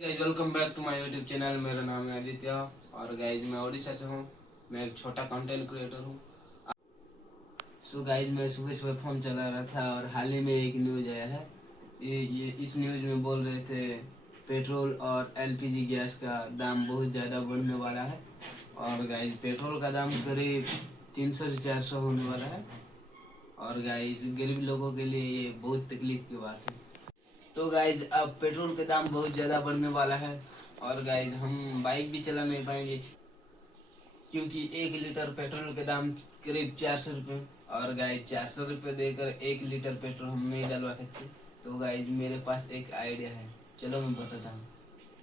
Guys welcome back to my YouTube channel. मेरा नाम है आदित्य और गाइज मैं उड़ीसा से हूँ। मैं एक छोटा कंटेंट क्रिएटर हूँ। सो गाइज मैं सुबह सुबह फ़ोन चला रहा था और हाल ही में एक न्यूज़ आया है। ये इस न्यूज़ में बोल रहे थे पेट्रोल और एलपीजी गैस का दाम बहुत ज़्यादा बढ़ने वाला है। और गाइज पेट्रोल का दाम करीब 300 से 400 होने वाला है। और गाइज गरीब लोगों के लिए ये बहुत तकलीफ की बात है। तो गाइज अब पेट्रोल के दाम बहुत ज़्यादा बढ़ने वाला है और गाइज हम बाइक भी चला नहीं पाएंगे क्योंकि 1 लीटर पेट्रोल के दाम करीब 400 रुपये। और गाइज 400 रुपये देकर 1 लीटर पेट्रोल हम नहीं डलवा सकते। तो गाइज मेरे पास एक आइडिया है, चलो मैं बताता हूँ।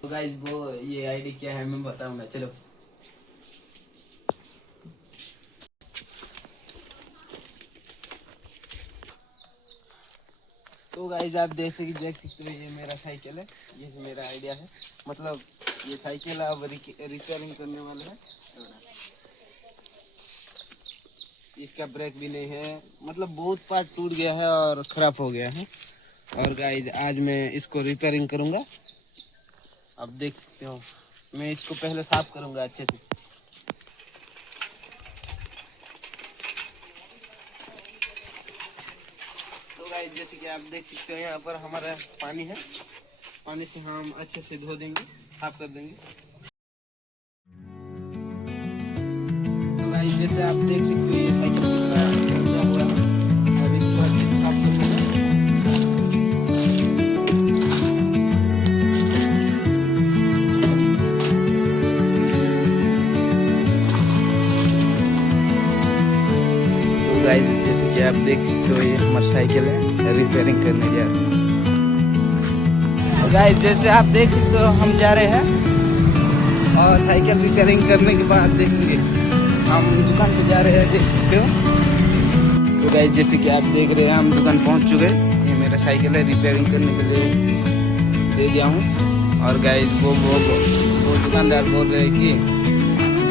तो गाइज वो ये आइडिया क्या है मैं बताऊँगा, चलो। तो गाइज आप देख सकते हो ये मेरा साइकिल है, ये मेरा आइडिया है। मतलब ये साइकिल अब रिपेयरिंग करने वाला है। इसका ब्रेक भी नहीं है, मतलब बहुत पार्ट टूट गया है और ख़राब हो गया है। और गाइज आज मैं इसको रिपेयरिंग करूँगा। अब देख सकते हो मैं इसको पहले साफ करूँगा अच्छे से। तो गाइज जैसे कि आप देख सकते हो यहाँ पर हमारा पानी है, पानी से हम अच्छे से धो देंगे, साफ कर देंगे। तो गाइस जैसे आप देख सकते हो ये साइकिल कितना हुआ है और इसको अच्छे से साफ कर देंगे। तो गाइस जैसे कि आप देख सकते हो ये हमारी साइकिल है, रिपेयरिंग करने जा रहे हैं। तो गाइस जैसे आप देख सकते हो हम जा रहे हैं और साइकिल रिपेयरिंग करने के बाद देखेंगे हम दुकान पे जा रहे हैं, देख सकते हो। तो गाइस जैसे कि आप देख रहे हैं हम दुकान पहुंच चुके हैं। ये मेरा साइकिल है, रिपेयरिंग करने के लिए दे दिया हूँ। और गाइस वो दुकानदार बोल रहे हैं कि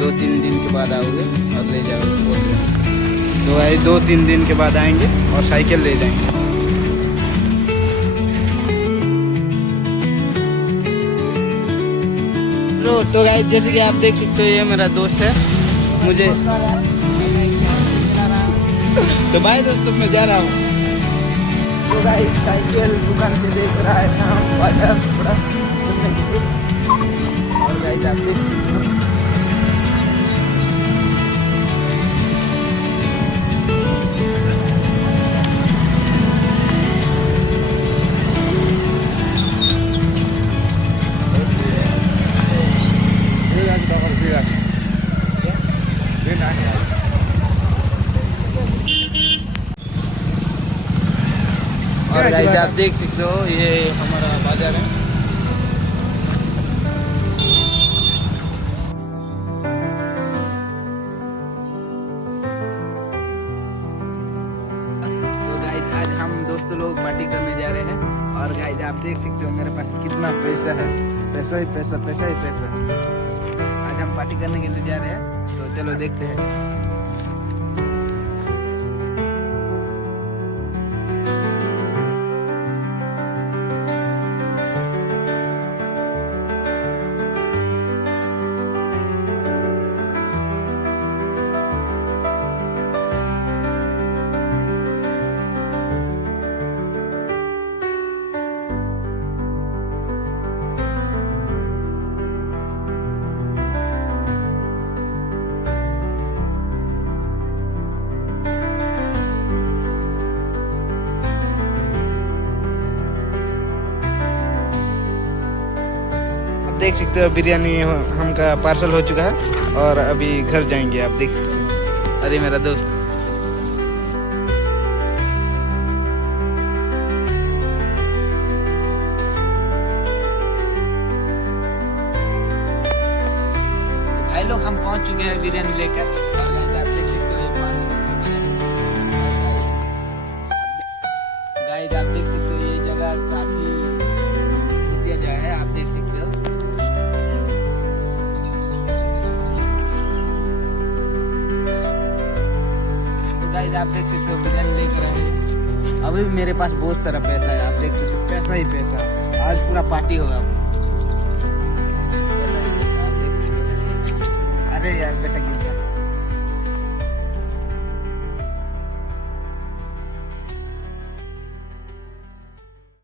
2-3 दिन के बाद आओगे और ले जाओगे बोल रहे हैं। तो गाइस 2-3 दिन के बाद आएंगे और साइकिल ले जाएंगे। तो गाइस जैसे कि आप देख सकते हो ये मेरा दोस्त है, मुझे तो भाई दोस्तों मैं जा रहा हूँ। तो गाइस साइकिल दुकान पे देख रहा है हम बाजार थोड़ा घूमने के लिए। और गाइस आप देख सकते हो और गाइस आप देख सकते हो ये हमारा बाजार है। तो गाइस आज हम दोस्तों लोग पार्टी करने जा रहे हैं। और गाइस आप देख सकते हो मेरे पास कितना पैसा है, पैसा ही पैसा, पैसा ही पैसा। आज हम पार्टी करने के लिए जा रहे हैं, तो चलो देखते हैं। देख सकते हो बिरयानी हमका पार्सल हो चुका है और अभी घर जाएंगे। आप देख सकते हो, अरे मेरा दोस्त भाई लोग हम पहुंच चुके हैं बिरयानी लेकर। और आप देख सकते हो ये 5 किलो बिरयानी। गाइस आप देख सकते हो ये जगह काफी घटिया जगह है, आप देख सकते हो। गाइस आप देख सकते हो बिरयानी लेकर आए। अभी भी मेरे पास बहुत सारा पैसा है, आप देख सकते हो पैसा ही पैसा। आज पूरा पार्टी होगा। यार बेटा